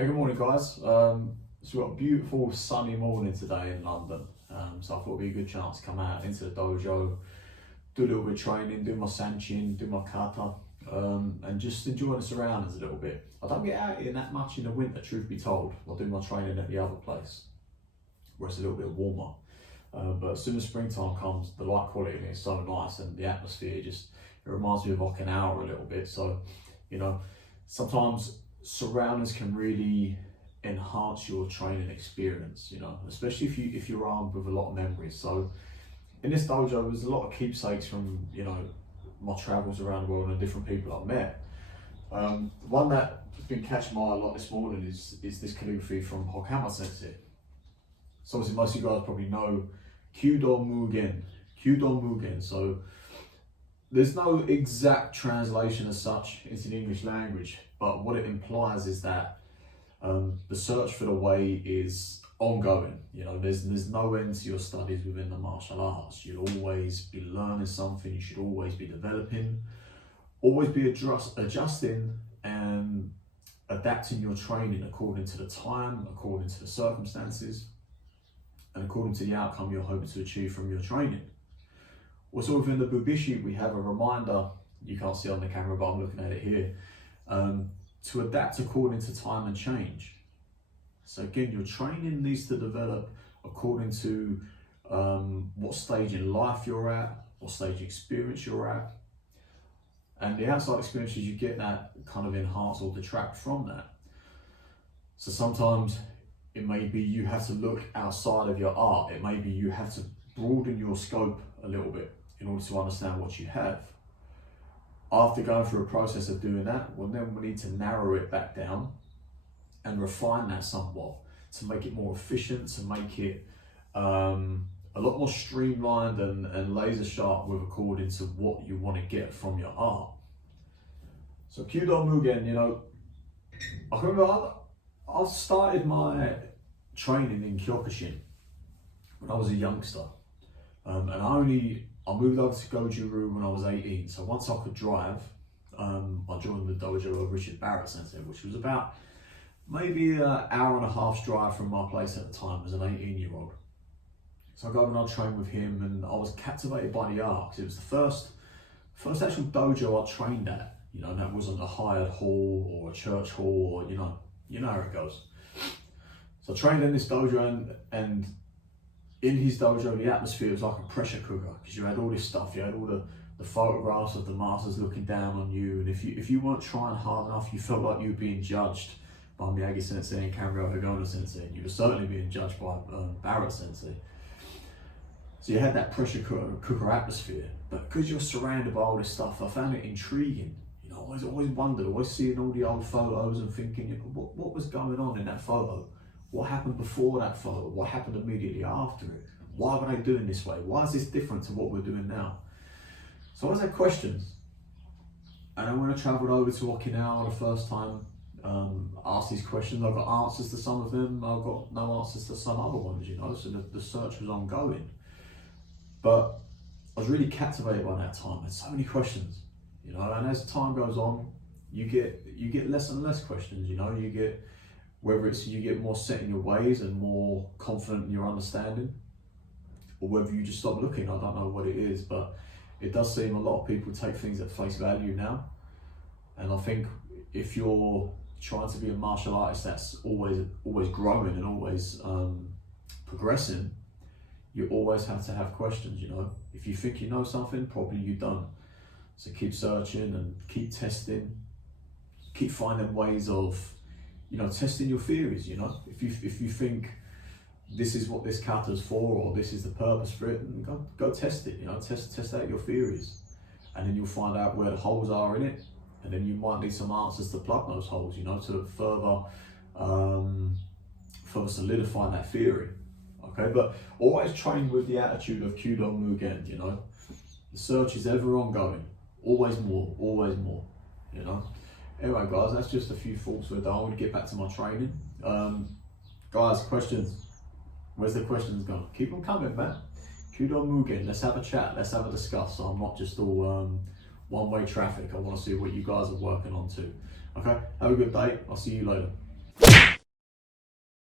Hey, good morning, guys. So we've got a beautiful sunny morning today in London. So I thought it'd be a good chance to come out into the dojo, do a little bit of training, do my sanchin, do my kata, and just enjoy the surroundings a little bit. I don't get out here that much in the winter, truth be told. I do my training at the other place, where it's a little bit warmer. But as soon as springtime comes, the light quality is so nice, and the atmosphere it reminds me of Okinawa a little bit. So, sometimes surroundings can really enhance your training experience, especially if you're armed with a lot of memories. So in this dojo, there's a lot of keepsakes from my travels around the world and the different people I've met. One that has been catching my eye a lot this morning is this calligraphy from Hokama Sensei. So obviously most of you guys probably know Kyu Do Mugen. Kyu Do Mugen. So there's no exact translation as such into the English language, but what it implies is that the search for the way is ongoing. There's no end to your studies within the martial arts. You'll always be learning something. You should always be developing, always be adjusting and adapting your training according to the time, according to the circumstances, and according to the outcome you're hoping to achieve from your training. Also within the Bubishi, we have a reminder, you can't see on the camera, but I'm looking at it here, to adapt according to time and change. So again, your training needs to develop according to what stage in life you're at, what stage of experience you're at, and the outside experiences you get that kind of enhance or detract from that. So sometimes it may be you have to look outside of your art. It may be you have to broaden your scope a little bit in order to understand what you have. After going through a process of doing that, well, then we need to narrow it back down and refine that somewhat to make it more efficient, to make it a lot more streamlined and laser sharp with according to what you want to get from your art. So Kyu Do Mugen, I remember I started my training in Kyokushin when I was a youngster, and I moved over to Goju-Ryu when I was 18. So once I could drive, I joined the dojo of Richard Barrett Sensei, which was about maybe an hour and a half's drive from my place at the time as an 18-year-old. So I go and I trained with him, and I was captivated by the art because it was the first actual dojo I trained at. That wasn't a hired hall or a church hall, or you know how it goes. So I trained in this dojo, and in his dojo, the atmosphere was like a pressure cooker because you had all this stuff. You had all the photographs of the masters looking down on you, and if you weren't trying hard enough, you felt like you were being judged by Miyagi Sensei and Kanryo Higono Sensei, and you were certainly being judged by Barrett Sensei. So you had that pressure cooker atmosphere, but because you're surrounded by all this stuff, I found it intriguing. I always wondered, always seeing all the old photos and thinking, what was going on in that photo? What happened before that photo? What happened immediately after it? Why were they doing this way? Why is this different to what we're doing now? So I always had questions. And then when I travelled over to Okinawa the first time, asked these questions, I got answers to some of them, I got no answers to some other ones, so the search was ongoing. But I was really captivated by that time. I had so many questions, and as time goes on, you get less and less questions, you get, whether it's you get more set in your ways and more confident in your understanding, or whether you just stop looking. I don't know what it is, but it does seem a lot of people take things at face value now. And I think if you're trying to be a martial artist that's always growing and always progressing, you always have to have questions. If you think you know something, probably you don't. So keep searching and keep testing, keep finding ways of testing your theories. If you think this is what this kata is for, or this is the purpose for it, and go test it. Test out your theories, and then you'll find out where the holes are in it, and then you might need some answers to plug those holes. To further solidify that theory. Okay, but always train with the attitude of Kyu Do Mugen. The search is ever ongoing, always more, always more. Anyway, guys, that's just a few thoughts for the day. I want to get back to my training. Guys, questions? Where's the questions gone? Keep them coming, man. Kyu Do Mugen, let's have a chat, let's have a discuss. So I'm not just all one-way traffic. I want to see what you guys are working on too. Okay, have a good day. I'll see you later. Bye.